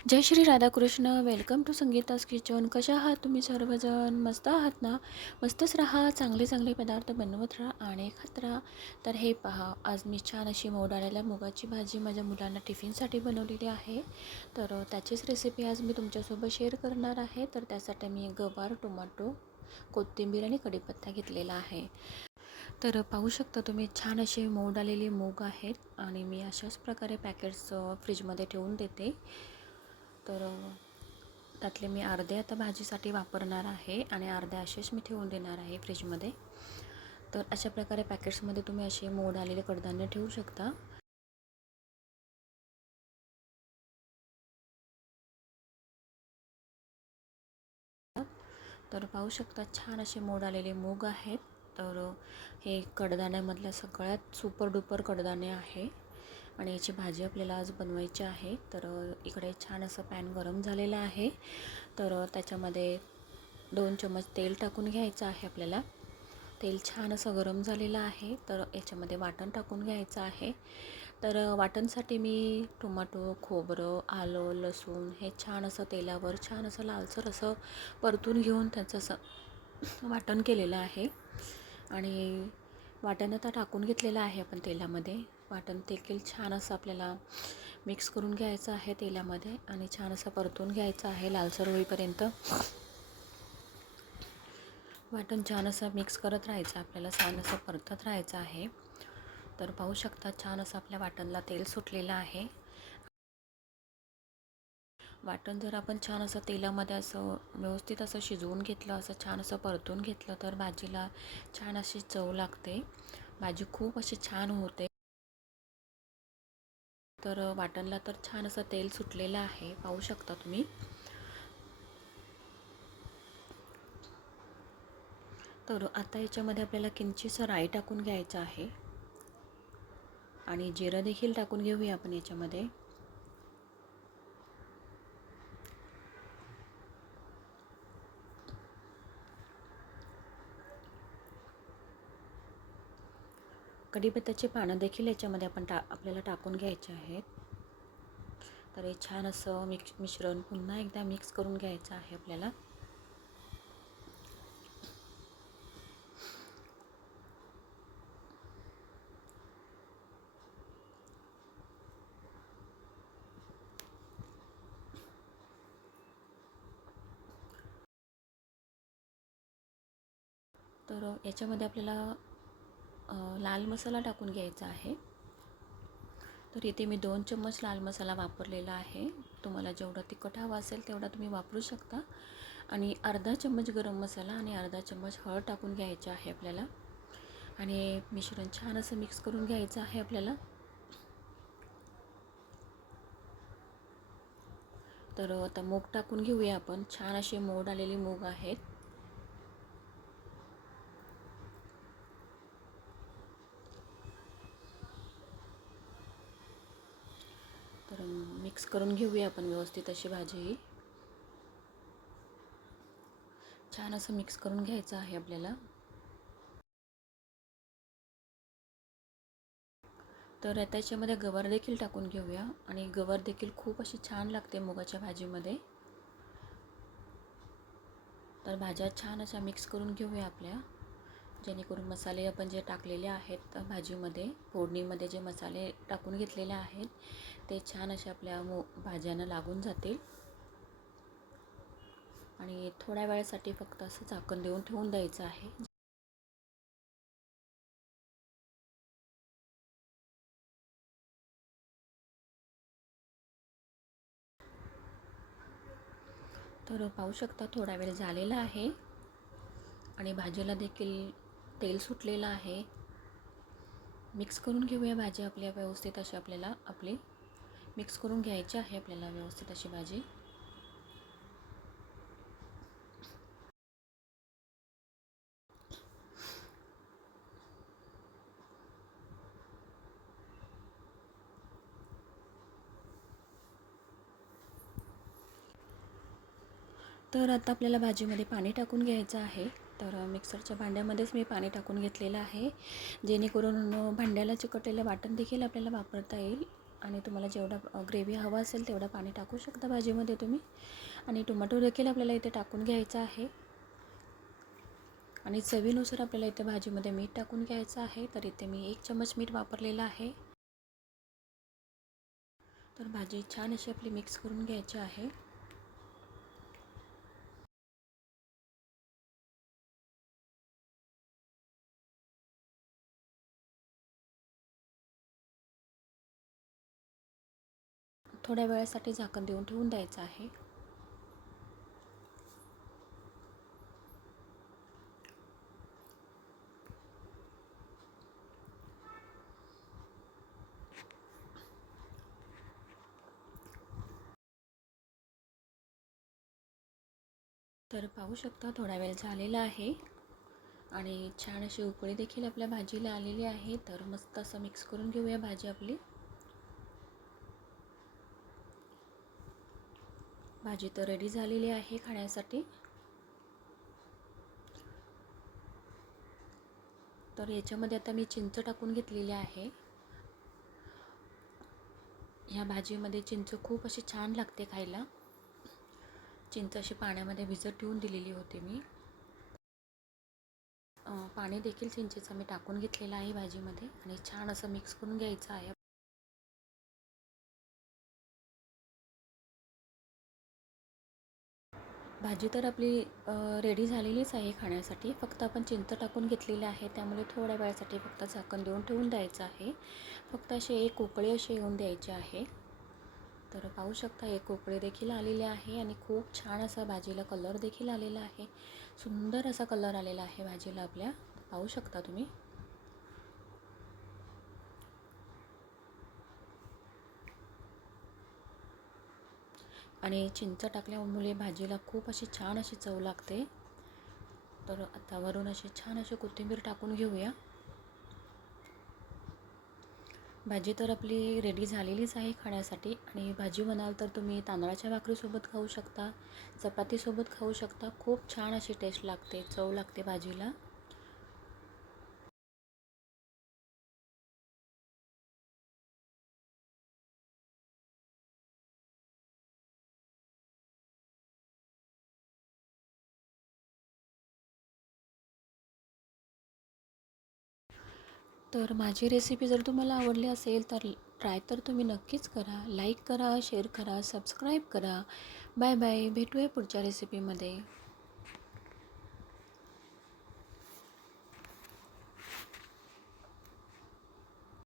Jai Shri Radhakrishna. Welcome to Sangeeta's kitchen. कशा आहात तुम्ही सर्वजण? मस्त आहात ना? मस्तच राहा, चांगले चांगले पदार्थ बनवत राहा आणि खात राहा. तर हे पहा, आज मी छान अशी मोडालेल्या मुगाची भाजी माझ्या मुलांना टिफिनसाठी बनवलेली आहे. तर त्याचीच रेसिपी आज मी तुमच्यासोबत शेअर करणार आहे. तर त्यासाठी मी गवार, टोमॅटो, कोथिंबीर आणि कढीपत्ता घेतलेला आहे. तर पाहू शकता तुम्ही, छान असे मोड आलेले मूग आहेत आणि मी अशाच प्रकारे पॅकेट्स फ्रीजमध्ये ठेवून देते. तर त्यातले मी अर्धे आता भाजीसाठी वापरणार आहे आणि अर्धे असेच मी ठेवून देणार आहे फ्रीजमध्ये. तर अशा प्रकारे पॅकेट्समध्ये तुम्ही असे मोड आलेले कडधान्य ठेवू शकता. तर पाहू शकता, छान असे मोड आलेले मूग आहेत. तर हे कडधान्यामधल्या सगळ्यात सुपर डुपर कडधान्य आहे आणि याची भाजी आपल्याला आज बनवायची आहे. तर इकडे छान असं पॅन गरम झालेलं आहे. तर त्याच्यामध्ये 2 चम्मच तेल टाकून घ्यायचं आहे आपल्याला. तेल छान असं गरम झालेलं आहे. तर याच्यामध्ये वाटण टाकून घ्यायचं आहे. तर वाटणसाठी मी टोमॅटो, खोबरं, आलं, लसूण हे छान असं तेलावर छान असं लालसर असं परतून घेऊन त्याचं असं वाटण केलेलं आहे. आणि वाटण आता टाकून घेतलेलं आहे आपण तेलामध्ये. वाटण देखील छान असं आपल्याला मिक्स करून घ्यायचं आहे तेलामध्ये आणि छान असं परतून घ्यायचं आहे लालसर होईपर्यंत. वाटण छान असं मिक्स करत राहायचं, आपल्याला छान असं परतत राहायचं आहे. तर पाहू शकता, छान असं आपल्या वाटणला तेल सुटलेलं आहे. वाटण जर आपण छान असं तेलामध्ये असं व्यवस्थित असं शिजवून घेतलं, असं छान असं परतून घेतलं तर भाजीला छान अशी चव लागते. भाजी खूप अशी छान होते. तर वाटणला तर छान असं तेल सुटलेलं आहे, पाहू शकता तुम्ही. तर आता याच्यामध्ये आपल्याला किंचितसं राई टाकून घ्यायचं आहे आणि जिरं देखील टाकून घेऊया आपण याच्यामध्ये. कढीपत्त्याची पानं देखील याच्यामध्ये आपण आपल्याला टाकून घ्यायचे आहेत. तर हे छान असं मिश्रण पुन्हा एकदा मिक्स करून घ्यायचं आहे आपल्याला. तर याच्यामध्ये आपल्याला लाल मसाला टाकून घ्यायचा आहे. तर इथे मी 2 चम्मच लाल मसाला वापरलेला आहे. तुम्हाला जेवढा तिखट हवा असेल तेवढा तुम्ही वापरू शकता. आणि अर्धा चम्मच गरम मसाला आणि अर्धा चम्मच हळद टाकून घ्यायची आहे आपल्याला. आणि मिश्रण छान असं मिक्स करून घ्यायचं आहे आपल्याला. तर आता मूग टाकून घेऊया आपण. छान असे मोड आलेले मूग आहेत. तर मिक्स करून घेऊया आपण व्यवस्थित अशी भाजी. छान असं मिक्स करून घ्यायचं आहे आपल्याला. तर त्याच्यामध्ये गवार देखील टाकून घेऊया आणि गवार देखील खूप अशी छान लागते मुगाच्या भाजीमध्ये. तर भाज्या छान अशा मिक्स करून घेऊया आपल्या, जेणेकरून मसाले आपण जे टाकलेले आहेत भाजीमध्ये, फोडणीमध्ये जे मसाले टाकून घेतलेले आहेत ते छान असे आपल्या भाज्यांना लागून जातील. आणि थोड्या वेळासाठी फक्त असं झाकण देऊन ठेवून द्यायचं आहे. तर पाहू शकता, थोडा वेळ झालेला आहे आणि भाजीला देखील तेल सुटलेलं आहे. मिक्स करून घेऊया भाजी आपल्या व्यवस्थित अशी. आपल्याला आपली मिक्स करून घ्यायची आहे आपल्याला व्यवस्थित अशी भाजी. तर आता आपल्याला भाजीमध्ये पाणी टाकून घ्यायचं आहे. तर मिक्सरच्या भांड्यामध्येच मी पाणी टाकून घेतलेलं आहे, जेणेकरून भांड्याला चिकटलेलं वाटण देखील आपल्याला वापरता येईल. आणि तुम्हाला जेवढा ग्रेव्ही हवा असेल तेवढं पाणी टाकू शकता भाजीमध्ये तुम्ही. आणि टोमॅटो देखील आपल्याला इथे टाकून घ्यायचा आहे. आणि चवीनुसार आपल्याला इथे भाजीमध्ये मीठ टाकून घ्यायचं आहे. तर इथे मी 1 चम्मच मीठ वापरलेलं आहे. तर भाजी छान अशी आपली मिक्स करून घ्यायची आहे. थोड्या वेळासाठी झाकण देऊन ठेवून द्यायचं आहे. तर पाहू शकता थोडा वेळ झालेला आहे आणि छान अशी उकळी देखील आपल्या भाजीला आलेली आहे. तर मस्त असं मिक्स करून घेऊया भाजी आपली. भाजी तर रेडी झालेली आहे खाण्यासाठी. तर याच्यामध्ये आता मी चिंच टाकून घेतलेली आहे. ह्या भाजीमध्ये चिंच खूप अशी छान लागते खायला. चिंच अशी पाण्यामध्ये भिजत ठेवून दिलेली होती मी. पाणी देखील चिंचेचं मी टाकून घेतलेलं आहे भाजीमध्ये आणि छान असं मिक्स करून घ्यायचं आहे. भाजी तर आपली रेडी झालेलीच आहे खाण्यासाठी. फक्त आपण चिंच टाकून घेतलेली आहे त्यामुळे थोड्या वेळासाठी फक्त झाकण देऊन ठेवून द्यायचं आहे. फक्त अशी एक उकळी अशी येऊन द्यायची आहे. तर पाहू शकता एक उकळी देखील आलेली आहे आणि खूप छान असा भाजीला कलर देखील आलेला आहे. सुंदर असा कलर आलेला आहे भाजीला आपल्या. पाहू शकता तुम्ही. आणि चिंच टाकल्यामुळे भाजीला खूप अशी छान अशी चव लागते. तर आता वरून अशी छान अशी कोथिंबीर टाकून घेऊया. भाजी तर आपली रेडी झालेलीच आहे खाण्यासाठी. आणि भाजी म्हणाल तर तुम्ही तांदळाच्या भाकरीसोबत खाऊ शकता, चपातीसोबत खाऊ शकता. खूप छान अशी टेस्ट लागते, चव लागते भाजीला. तर माझी रेसिपी जर तुम्हाला आवडली असेल तर ट्राय तर तुम्ही नक्कीच करा. लाईक करा, शेअर करा, सबस्क्राईब करा. Bye bye. भेटूया पुढच्या रेसिपीमध्ये.